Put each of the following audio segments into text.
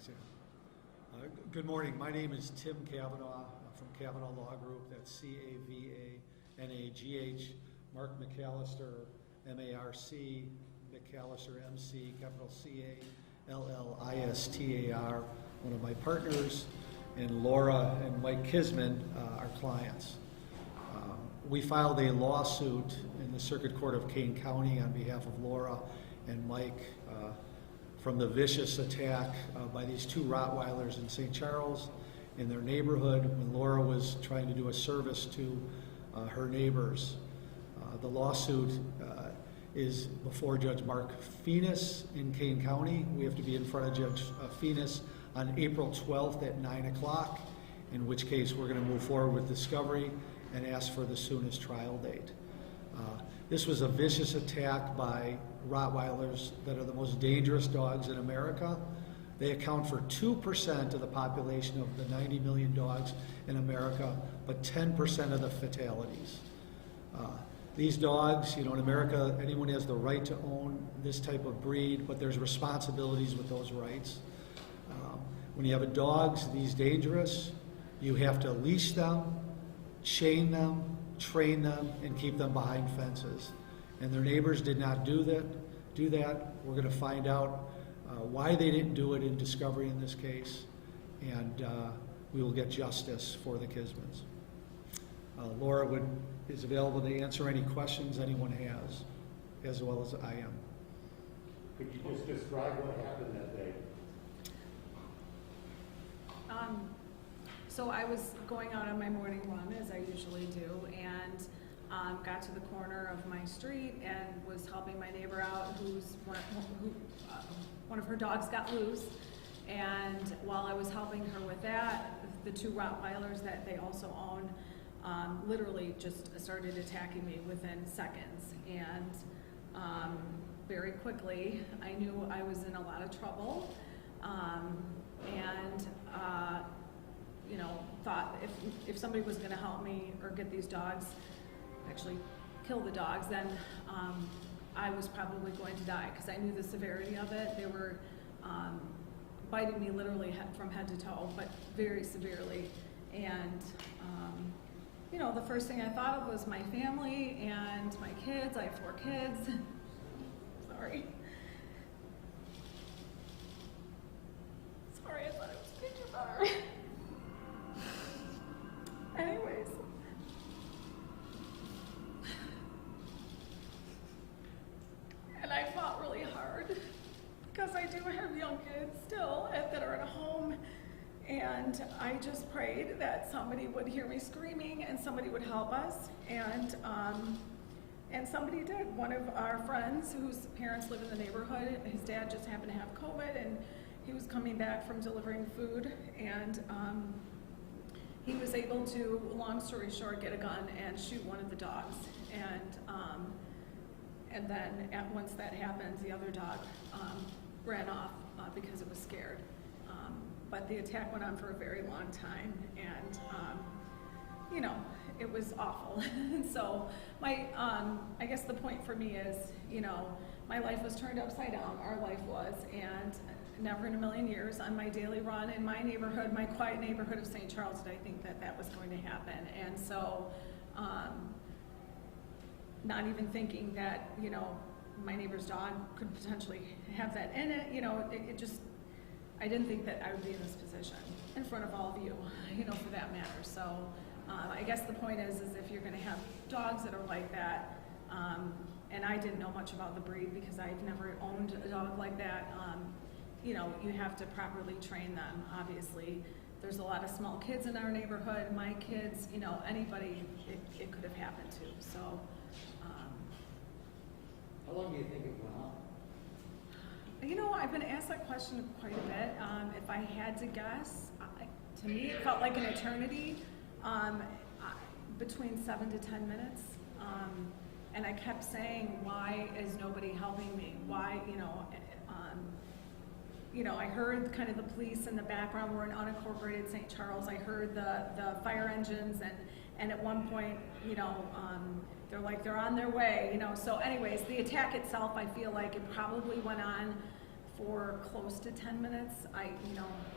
Thanks, Ann. Good morning. My name is Tim Cavanaugh from Cavanaugh Law Group. That's C-A-V-A-N-A-G-H. Mark McAllister, M-A-R-C, McAllister, M-C, capital C-A-L-L-I-S-T-A-R, one of my partners, and Laura and Mike Kisman, our clients. We filed a lawsuit in the Circuit Court of Kane County on behalf of Laura and Mike from the vicious attack by these two Rottweilers in St. Charles in their neighborhood when Laura was trying to do a service to her neighbors. The lawsuit is before Judge Mark Phoenix in Kane County. We have to be in front of Judge Phoenix on April 12th at 9 o'clock, in which case we're going to move forward with discovery and ask for the soonest trial date. This was a vicious attack by Rottweilers that are the most dangerous dogs in America. They account for 2% of the population of the 90 million dogs in America, but 10% of the fatalities. These dogs, in America, anyone has the right to own this type of breed, but there's responsibilities with those rights. When you have a dogs these dangerous, you have to leash them, chain them, train them, and keep them behind fences. And their neighbors did not do that. We're going to find out why they didn't do it in discovery in this case, and we will get justice for the Kismans. Laura is available to answer any questions anyone has, as well as I am. Could you just describe what happened that day? So I was going out on my morning run, as I usually do, and got to the corner of my street and was helping my neighbor out one of her dogs got loose. And while I was helping her with that, the two Rottweilers that they also own literally just started attacking me within seconds. And very quickly, I knew I was in a lot of trouble. Thought if somebody was going to help me or get these dogs, actually kill the dogs, then I was probably going to die because I knew the severity of it. They were biting me literally from head to toe, but very severely. And the first thing I thought of was my family and my kids. I have 4 kids. Sorry. Sorry, I thought it was picture better. Anyways. And I fought really hard because I do have young kids still that are at home, and I just prayed that somebody would hear me screaming and somebody would help us, and somebody did. One of our friends whose parents live in the neighborhood, his dad just happened to have COVID, and he was coming back from delivering food, and he was able to, long story short, get a gun and shoot one of the dogs. And then once that happened, the other dog ran off because it was scared. But the attack went on for a very long time, and it was awful. And so I guess the point for me is, my life was turned upside down. Our life was, and never in a million years on my daily run in my neighborhood, my quiet neighborhood of St. Charles, did I think that was going to happen. And so, not even thinking that, my neighbor's dog could potentially have that in it, I didn't think that I would be in this position in front of all of you, for that matter. So, I guess the point is if you're going to have dogs that are like that, and I didn't know much about the breed because I've never owned a dog like that, you have to properly train them, obviously. There's a lot of small kids in our neighborhood. My kids, anybody, it could have happened to. So. How long do you think it went on? I've been asked that question quite a bit. If I had to guess, to me it felt like an eternity, between 7 to 10 minutes. And I kept saying, why is nobody helping me? Why, I heard kind of the police in the background. We're in unincorporated St. Charles. I heard the fire engines, and at one point, they're like, they're on their way, So anyways, the attack itself, I feel like it probably went on for close to 10 minutes.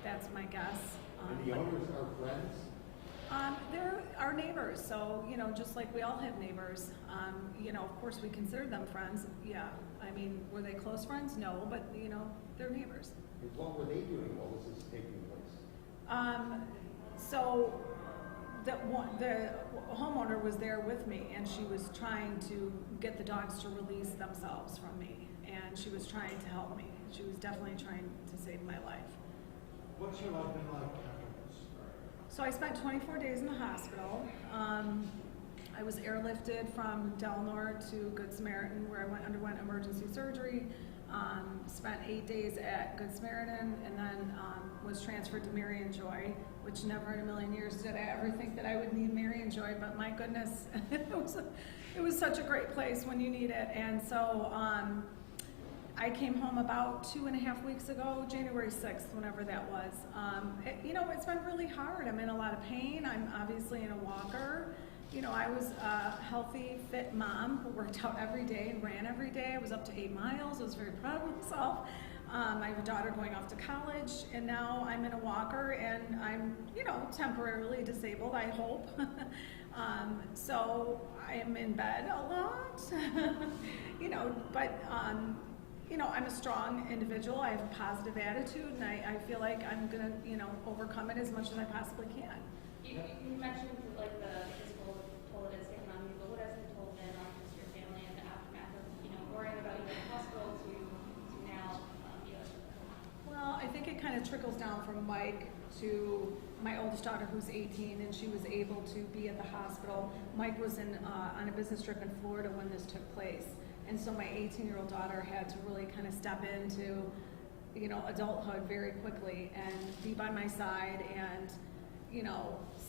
That's my guess. And the owners are friends? They're our neighbors, so, just like we all have neighbors, of course we consider them friends. Yeah, I mean, were they close friends? No, but, they're neighbors. And what were they doing while this is taking place? So the homeowner was there with me, and she was trying to get the dogs to release themselves from me, and she was trying to help me. She was definitely trying to save my life. What's your life been like afterwards? So I spent 24 days in the hospital. I was airlifted from Delnor to Good Samaritan, where I underwent emergency surgery. Spent 8 days at Good Samaritan, and then was transferred to Marion Joy, which never in a million years did I ever think that I would need Marion Joy, but my goodness, it was such a great place when you need it. And so I came home about 2.5 weeks ago, January 6th, whenever that was. It's been really hard. I'm in a lot of pain. I'm obviously in a walker. I was a healthy, fit mom who worked out every day and ran every day. I was up to 8 miles. I was very proud of myself. I have a daughter going off to college, and now I'm in a walker, and I'm, temporarily disabled, I hope. So I am in bed a lot, but I'm a strong individual. I have a positive attitude, and I feel like I'm gonna, overcome it as much as I possibly can. You mentioned like the physical toll it has taken on you, but what has the toll been on just your family in the aftermath of, worrying about you in the hospital to now, Well, I think it kind of trickles down from Mike to my oldest daughter, who's 18, and she was able to be at the hospital. Mike was on a business trip in Florida when this took place, and so my 18-year-old daughter had to really kind of step into, adulthood very quickly and be by my side and,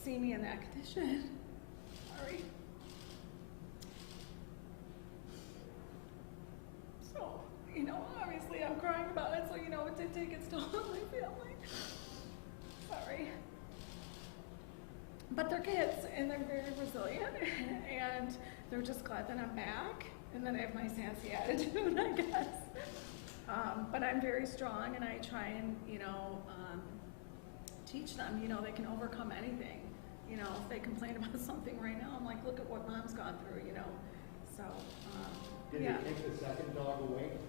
see me in that condition. Sorry. So, obviously I'm crying about it, so, it did take its toll on my family. Sorry. But they're kids, and they're very resilient, and they're just glad that I'm back, and then I have my sassy attitude, I guess. But I'm very strong, and I try and, teach them, they can overcome anything. If they complain about something right now, I'm like, look at what mom's gone through, So, Did yeah. they take the second dog away?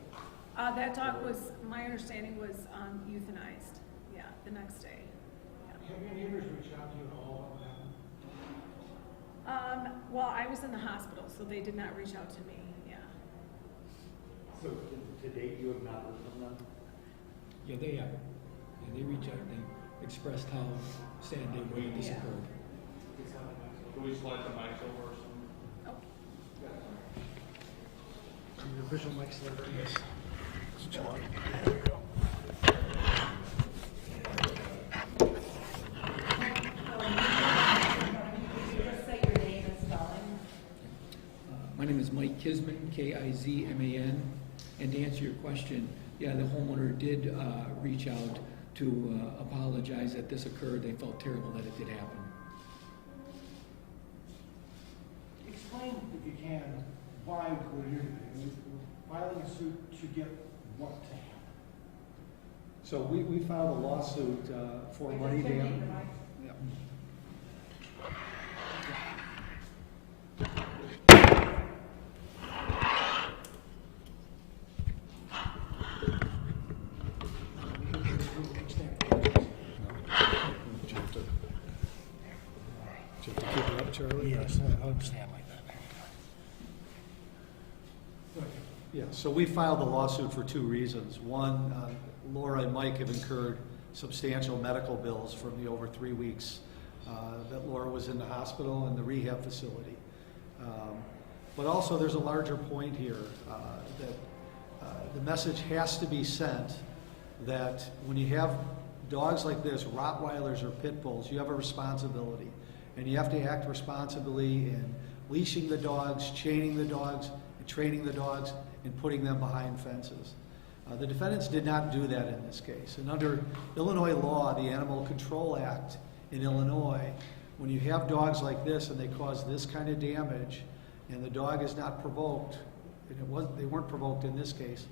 That dog was, my understanding was euthanized, the next day. Have your neighbors reached out to you at all about what happened? Well, I was in the hospital, so they did not reach out to me, So to date, you have not heard from them? Yeah, they are. Yeah, they reach out, they expressed how sad they were when this Yeah. occurred. Can we slide the mics over or something? Oh. Your official mic's there. Yes. My name is Mike Kisman, Kizman, and to answer your question, yeah, the homeowner did reach out to apologize that this occurred. They felt terrible that it did happen. Explain, if you can, why we're here today. We're filing a suit to get what to happen. So we filed a lawsuit for money damage. Yeah. Charlie? Yes, I'll stand like that. Yeah, so we filed the lawsuit for 2 reasons. One, Laura and Mike have incurred substantial medical bills from the over 3 weeks that Laura was in the hospital and the rehab facility. But also there's a larger point here that the message has to be sent that when you have dogs like this, Rottweilers or Pit Bulls, you have a responsibility. And you have to act responsibly in leashing the dogs, chaining the dogs, and training the dogs, and putting them behind fences. The defendants did not do that in this case. And under Illinois law, the Animal Control Act in Illinois, when you have dogs like this and they cause this kind of damage, and the dog is not provoked, and they weren't provoked in this case,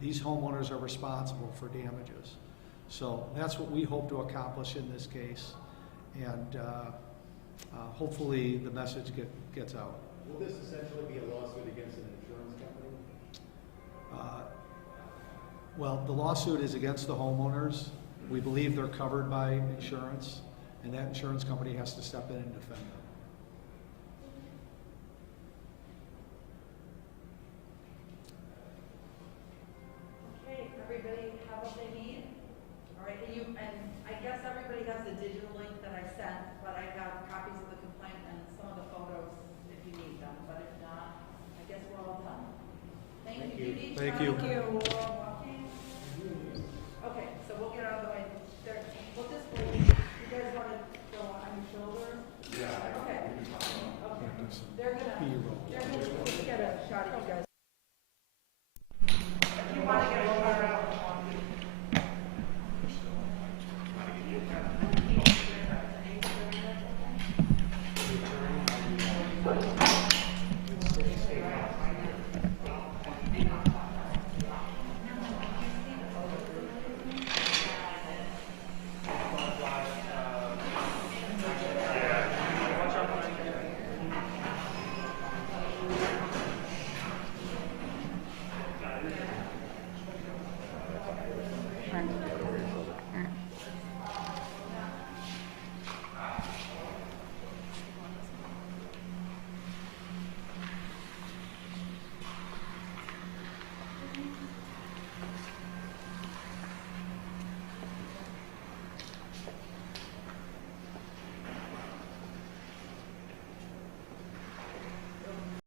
these homeowners are responsible for damages. So that's what we hope to accomplish in this case, and hopefully the message gets out. Will this essentially be a lawsuit against an insurance company? Well, the lawsuit is against the homeowners. We believe they're covered by insurance, and that insurance company has to step in and defend them. Okay, everybody have what they need? All right, and I guess everybody has the digital link that I sent, but I have copies of the complaint and some of the photos if you need them, but if not, I guess we're all done. Thank you. Thank you. Thank you. Thank you.